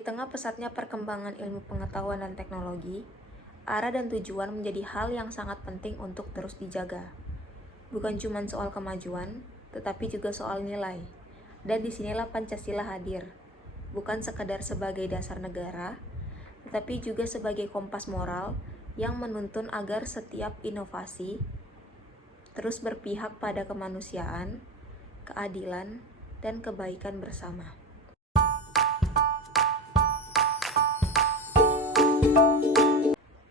tengah pesatnya perkembangan ilmu pengetahuan dan teknologi, arah dan tujuan menjadi hal yang sangat penting untuk terus dijaga. Bukan cuma soal kemajuan, tetapi juga soal nilai. Dan disinilah Pancasila hadir, bukan sekadar sebagai dasar negara, tetapi juga sebagai kompas moral yang menuntun agar setiap inovasi terus berpihak pada kemanusiaan, keadilan, dan kebaikan bersama.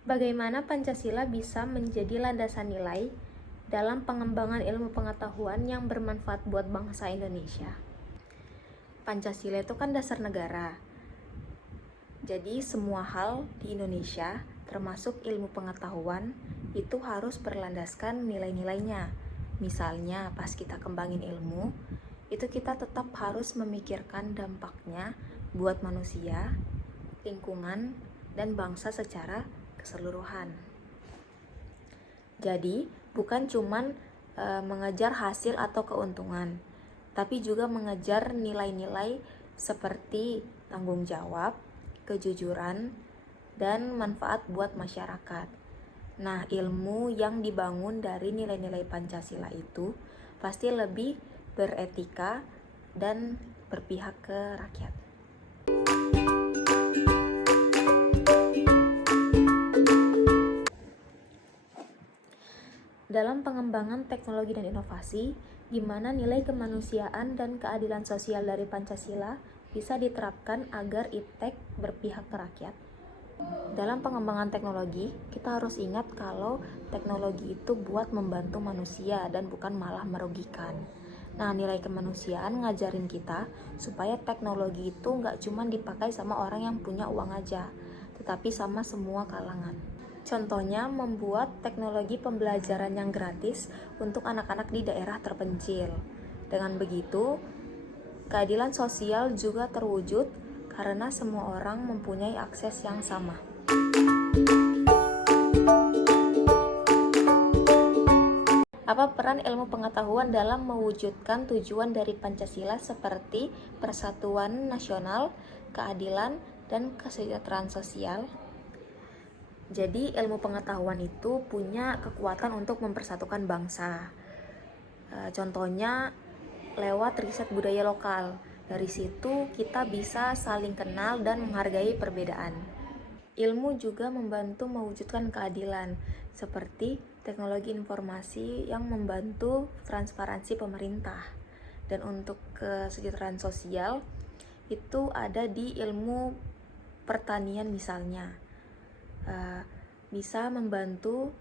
Bagaimana Pancasila bisa menjadi landasan nilai dalam pengembangan ilmu pengetahuan yang bermanfaat buat bangsa Indonesia? Pancasila itu kan dasar negara. Jadi semua hal di Indonesia, termasuk ilmu pengetahuan, itu harus berlandaskan nilai-nilainya. Misalnya pas kita kembangin ilmu, itu kita tetap harus memikirkan dampaknya buat manusia, lingkungan, dan bangsa secara keseluruhan. Jadi, bukan cuman mengejar hasil atau keuntungan, tapi juga mengejar nilai-nilai seperti tanggung jawab, kejujuran, dan manfaat buat masyarakat. Nah, ilmu yang dibangun dari nilai-nilai Pancasila itu pasti lebih beretika dan berpihak ke rakyat. Dalam pengembangan teknologi dan inovasi, gimana nilai kemanusiaan dan keadilan sosial dari Pancasila bisa diterapkan agar iptek berpihak ke rakyat? Dalam pengembangan teknologi, kita harus ingat kalau teknologi itu buat membantu manusia dan bukan malah merugikan. Nah, nilai kemanusiaan ngajarin kita supaya teknologi itu nggak cuma dipakai sama orang yang punya uang aja, tetapi sama semua kalangan. Contohnya, membuat teknologi pembelajaran yang gratis untuk anak-anak di daerah terpencil. Dengan begitu, keadilan sosial juga terwujud karena semua orang mempunyai akses yang sama. Apa peran ilmu pengetahuan dalam mewujudkan tujuan dari Pancasila seperti persatuan nasional, keadilan, dan kesejahteraan sosial? Jadi ilmu pengetahuan itu punya kekuatan untuk mempersatukan bangsa. Contohnya lewat riset budaya lokal. Dari situ kita bisa saling kenal dan menghargai perbedaan. Ilmu juga membantu mewujudkan keadilan, seperti teknologi informasi yang membantu transparansi pemerintah. Dan untuk kesejahteraan sosial itu ada di ilmu pertanian misalnya. Bisa membantu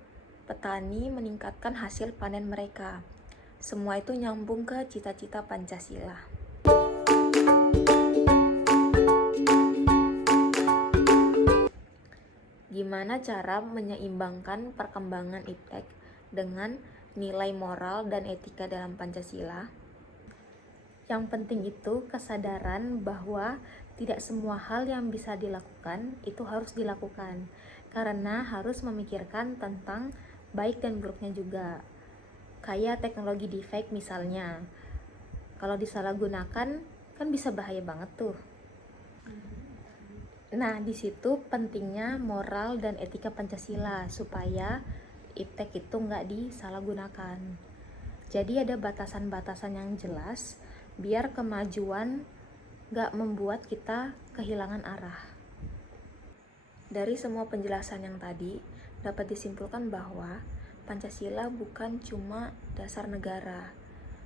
petani meningkatkan hasil panen mereka. Semua itu nyambung ke cita-cita Pancasila. Gimana cara menyeimbangkan perkembangan iptek dengan nilai moral dan etika dalam Pancasila? Yang penting itu kesadaran bahwa tidak semua hal yang bisa dilakukan itu harus dilakukan, karena harus memikirkan tentang baik dan buruknya juga. Kayak teknologi deepfake misalnya, kalau disalahgunakan kan bisa bahaya banget tuh. Nah, di situ pentingnya moral dan etika Pancasila supaya iptek itu nggak disalahgunakan. Jadi ada batasan-batasan yang jelas biar kemajuan nggak membuat kita kehilangan arah. Dari semua penjelasan yang tadi, dapat disimpulkan bahwa Pancasila bukan cuma dasar negara,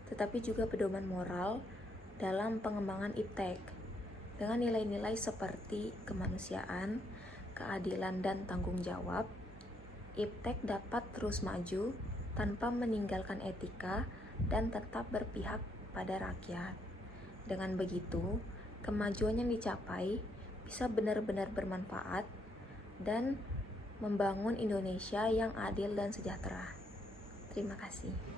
tetapi juga pedoman moral dalam pengembangan iptek. Dengan nilai-nilai seperti kemanusiaan, keadilan, dan tanggung jawab, iptek dapat terus maju tanpa meninggalkan etika dan tetap berpihak pada rakyat. Dengan begitu, kemajuan yang dicapai bisa benar-benar bermanfaat dan membangun Indonesia yang adil dan sejahtera. Terima kasih.